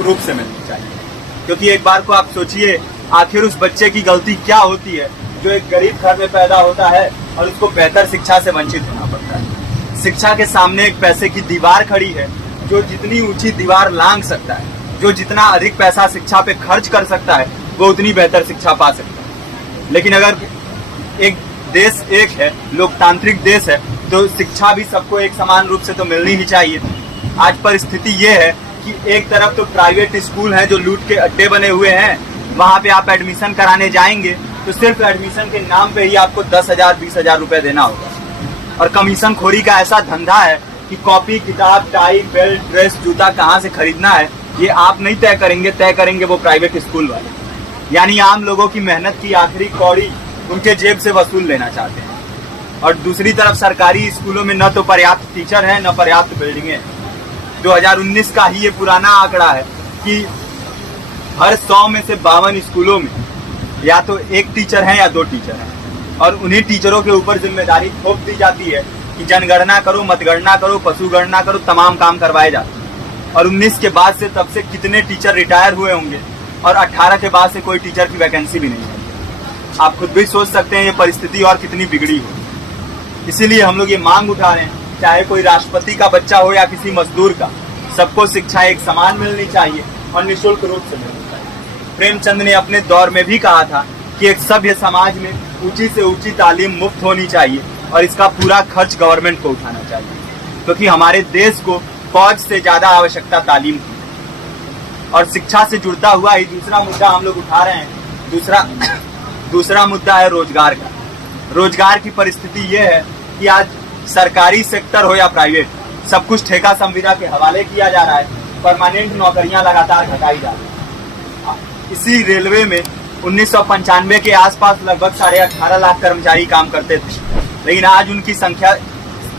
निःशुल्क रूप से मिलनी चाहिए। क्योंकि एक बार को आप सोचिए, आखिर उस बच्चे की गलती क्या होती है जो एक गरीब घर में पैदा होता है और उसको बेहतर शिक्षा से वंचित होना पड़ता है। शिक्षा के सामने एक पैसे की दीवार खड़ी है, जो जितनी ऊंची दीवार लांघ सकता है, जो जितना अधिक पैसा शिक्षा पे खर्च कर सकता है, वो उतनी बेहतर शिक्षा पा सकता है। लेकिन अगर एक देश एक है, लोकतांत्रिक देश है, तो शिक्षा भी सबको एक समान रूप से तो मिलनी ही चाहिए। आज परिस्थिति ये है कि एक तरफ तो प्राइवेट स्कूल हैं जो लूट के अड्डे बने हुए हैं, वहां पे आप एडमिशन कराने जाएंगे तो सिर्फ एडमिशन के नाम पे ही आपको 10,000 20,000 रुपए देना होगा। और कमीशन खोरी का ऐसा धंधा है कि कॉपी, किताब, टाई, बेल्ट, ड्रेस, जूता कहाँ से खरीदना है ये आप नहीं तय करेंगे वो प्राइवेट स्कूल वाले। यानी आम लोगों की मेहनत की आखिरी कौड़ी उनके जेब से वसूल लेना चाहते हैं। और दूसरी तरफ सरकारी स्कूलों में न तो पर्याप्त टीचर हैं, न पर्याप्त बिल्डिंगें हैं। 2019 का ही ये पुराना आंकड़ा है कि हर 100 में से 52 स्कूलों में या तो एक टीचर है या 2 टीचर हैं। और उन्हीं टीचरों के ऊपर जिम्मेदारी थोप दी जाती है कि जनगणना करो, मतगणना करो, पशुगणना करो, तमाम काम करवाए जाते हैं। और 19 के बाद से तब से कितने टीचर रिटायर हुए होंगे और 18 के बाद से कोई टीचर की वैकेंसी भी नहीं है। आप खुद भी सोच सकते हैं ये परिस्थिति और कितनी बिगड़ी हो। इसीलिए हम लोग ये मांग उठा रहे हैं, चाहे कोई राष्ट्रपति का बच्चा हो या किसी मजदूर का, सबको शिक्षा एक समान मिलनी चाहिए और निःशुल्क रूप से मिलनी चाहिए। प्रेमचंद ने अपने दौर में भी कहा था कि एक सभ्य समाज में ऊंची से ऊंची तालीम मुफ्त होनी चाहिए और इसका पूरा खर्च गवर्नमेंट को उठाना चाहिए। क्योंकि हमारे देश को फौज से ज्यादा आवश्यकता तालीम की है। और शिक्षा से जुड़ता हुआ ही दूसरा मुद्दा हम लोग उठा रहे हैं। दूसरा मुद्दा है रोजगार का। रोजगार की परिस्थिति ये है कि आज सरकारी सेक्टर हो या प्राइवेट, सब कुछ ठेका संविदा के हवाले किया जा रहा है। परमानेंट नौकरियां लगातार घटाई जा रही है। इसी रेलवे में 1995 के आसपास लगभग 18.5 लाख कर्मचारी काम करते थे, लेकिन आज उनकी संख्या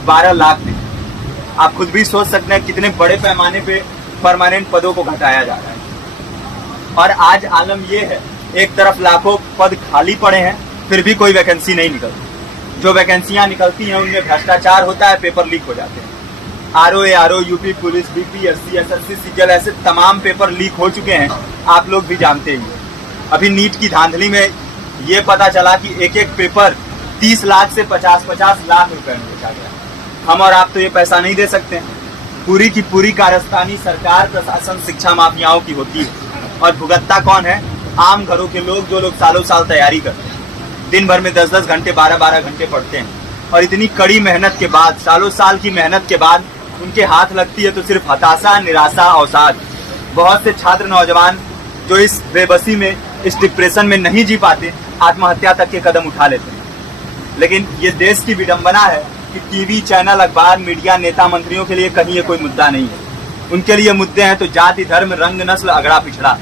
12 लाख थी। आप खुद भी सोच सकते हैं कितने बड़े पैमाने पे परमानेंट पदों को घटाया जा रहा है। और आज आलम ये है, एक तरफ लाखों पद खाली पड़े हैं, फिर भी कोई वैकेंसी नहीं निकलती। जो वैकेंसियां निकलती हैं उनमें भ्रष्टाचार होता है, पेपर लीक हो जाते हैं। RO, UP police, BPSC, SSC, CGL, ऐसे तमाम पेपर लीक हो चुके हैं, आप लोग भी जानते ही। अभी नीट की धांधली में ये पता चला कि एक एक पेपर 30 लाख से 50-50 लाख रुपए में बेचा गया। हम और आप तो ये पैसा नहीं दे सकते। पूरी की पूरी कारस्तानी सरकार, प्रशासन, शिक्षा माफियाओं की होती है। और भुगतता कौन है? आम घरों के लोग, जो लोग सालों साल तैयारी करते हैं, दिन भर में 10-10 घंटे, 12-12 घंटे पढ़ते हैं। और इतनी कड़ी मेहनत के बाद, सालों साल की मेहनत के बाद उनके हाथ लगती है तो सिर्फ हताशा, निराशा, अवसाद। बहुत से छात्र नौजवान जो इस बेबसी में, इस डिप्रेशन में नहीं जी पाते, आत्महत्या तक के कदम उठा लेते हैं। लेकिन ये देश की विडंबना है कि टीवी चैनल, अखबार, मीडिया, नेता, मंत्रियों के लिए कहीं ये कोई मुद्दा नहीं है। उनके लिए मुद्दे हैं तो जाति, धर्म, रंग, नस्ल, अगड़ा पिछड़ा।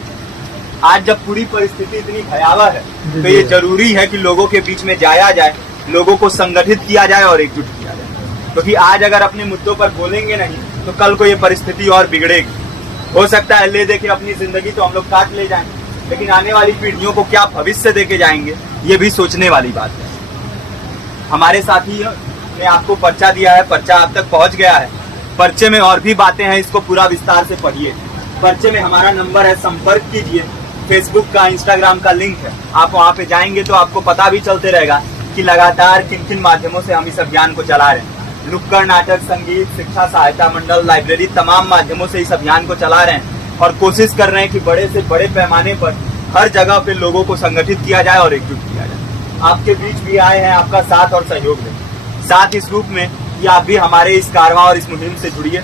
आज जब पूरी परिस्थिति इतनी भयावह है तो ये जरूरी है कि लोगों के बीच में जाया जाए, लोगों को संगठित किया जाए और एकजुट किया जाए। क्योंकि आज अगर अपने मुद्दों पर बोलेंगे नहीं तो कल को ये परिस्थिति और बिगड़ेगी। हो सकता है ले देके अपनी जिंदगी तो हम लोग काट ले जाएं, लेकिन आने वाली पीढ़ियों को क्या भविष्य देके जाएंगे, ये भी सोचने वाली बात है। हमारे साथी ने आपको पर्चा दिया है, पर्चा आप तक पहुंच गया है। पर्चे में और भी बातें हैं, इसको पूरा विस्तार से पढ़िए। पर्चे में हमारा नंबर है, संपर्क कीजिए। फेसबुक का, इंस्टाग्राम का लिंक है, आप वहाँ पे जाएंगे तो आपको पता भी चलते रहेगा कि लगातार किन किन माध्यमों से हम इस अभियान को चला रहे हैं। नुक्कड़ नाटक, संगीत, शिक्षा सहायता मंडल, लाइब्रेरी, तमाम माध्यमों से इस अभियान को चला रहे हैं और कोशिश कर रहे हैं कि बड़े से बड़े पैमाने पर हर जगह पे लोगों को संगठित किया जाए और एकजुट किया जाए। आपके बीच भी आए हैं आपका साथ और सहयोग दें। साथ इस रूप में कि आप भी हमारे इस कारवां और इस मुहिम से जुड़िए।